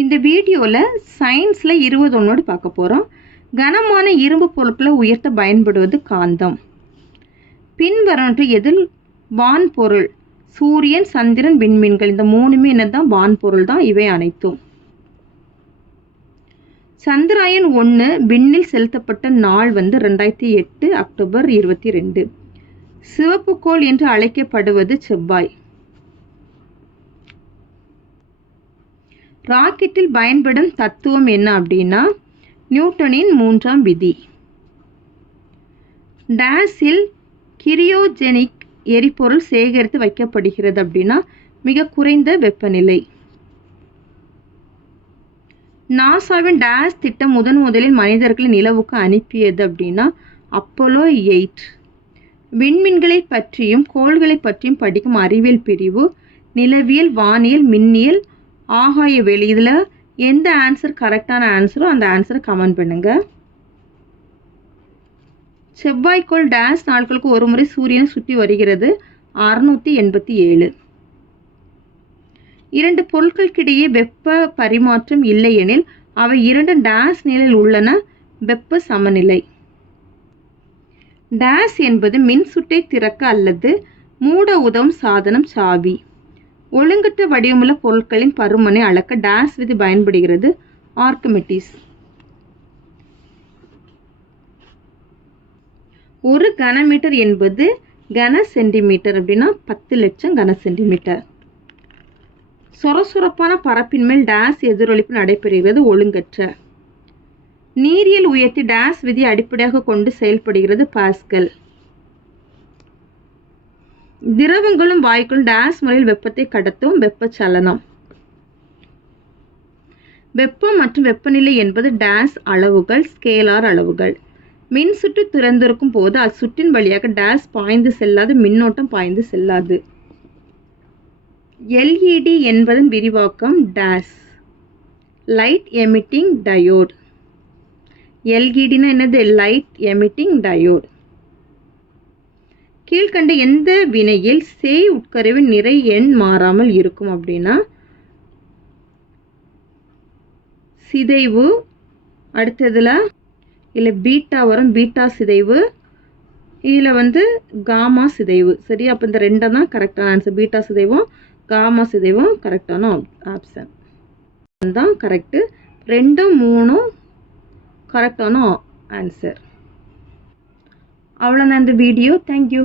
இந்த வீடியோவில் சயின்ஸில் 21 பார்க்க போகிறோம். கனமான இரும்பு பொருட்களை உயர்த்த பயன்படுவது காந்தம். பின்வரன்று எதில் வான்பொருள்? சூரியன், சந்திரன், விண்மீன்கள். இந்த மூணுமே என்னதான் வான்பொருள் தான் இவை அனைத்தும். சந்திராயன் 1 விண்ணில் செலுத்தப்பட்ட நாள் 2008 அக்டோபர் 22. சிவப்பு கோள் என்று அழைக்கப்படுவது செவ்வாய். ராக்கெட்டில் பயன்படும் தத்துவம் என்ன அப்படின்னா நியூட்டனின் 3ஆம் விதி. டேஸில் கிரியோஜெனிக் எரிபொருள் சேகரித்து வைக்கப்படுகிறது அப்படின்னா மிக குறைந்த வெப்பநிலை. நாசாவின் டேஸ் திட்டம் முதலில் மனிதர்களை நிலவுக்கு அனுப்பியது அப்படின்னா அப்போலோ 8. விண்மீன்களை பற்றியும் கோள்களை பற்றியும் படிக்கும் அறிவியல் பிரிவு நிலவியல், வானியல், மின்னியல், ஆகாயவியல். இதில் எந்த ஆன்சர் கரெக்டான ஆன்சரோ அந்த ஆன்சரை கமெண்ட் பண்ணுங்க. செவ்வாய்க்கோள் டேஸ் நாட்களுக்கு ஒரு முறை சூரியனை சுற்றி வருகிறது? 687. இரண்டு பொருட்களுக்கிடையே வெப்ப பரிமாற்றம் இல்லையெனில் அவை இரண்டு டேஸ் நிலையில் உள்ளன? வெப்ப சமநிலை. டேஸ் என்பது மின்சுட்டை திறக்க அல்லது மூட உதவும் சாதனம், சாவி. ஒழுங்கற்ற வடிவமுள்ள பொருட்களின் பருமனை அளக்க டேஸ் விதி பயன்படுகிறது? ஆர்க்கிமிடிஸ். ஒரு கனமீட்டர் என்பது கன சென்டிமீட்டர் அப்படின்னா 10 லட்சம் கன சென்டிமீட்டர். சொரசொரப்பான பரப்பின் மேல் டேஸ் எதிரொலிப்பு நடைபெறுகிறது? ஒழுங்கற்ற. நீரியல் உயர்த்தி டேஸ் விதி அடிப்படையாக கொண்டு செயல்படுகிறது? பாஸ்கல். திரவங்களும் வாயுக்களும் டேஸ் முறையில் வெப்பத்தை கடத்தும்? வெப்பச்சலனம். வெப்பம் மற்றும் வெப்பநிலை என்பது டேஸ் அளவுகள்? ஸ்கேலார் அளவுகள். மின் சுற்று திறந்திருக்கும் போது அச்சுற்றின் வழியாக டேஸ் பாய்ந்து செல்லாது? மின்னோட்டம் பாய்ந்து செல்லாது. எல்இடி என்பதன் விரிவாக்கம் டேஸ்? Light emitting diode. எல்இடினா என்னது? Light emitting diode. கீழ்கண்ட எந்த வினையில் சேய் உட்கருவின் நிறை எண் மாறாமல் இருக்கும் அப்படின்னா சிதைவு. அடுத்ததுல இல்லை பீட்டா வரும், பீட்டா சிதைவு. இதில் காமா சிதைவு. சரி, அப்போ இந்த ரெண்டும் தான் கரெக்டான ஆன்சர். பீட்டா சிதைவும் காமா சிதைவும் கரெக்டான ஆப்ஷன் தான். கரெக்டு. 2, 3 கரெக்டான ஆன்சர். அவ்வளோதான் இந்த வீடியோ. தேங்க்யூ.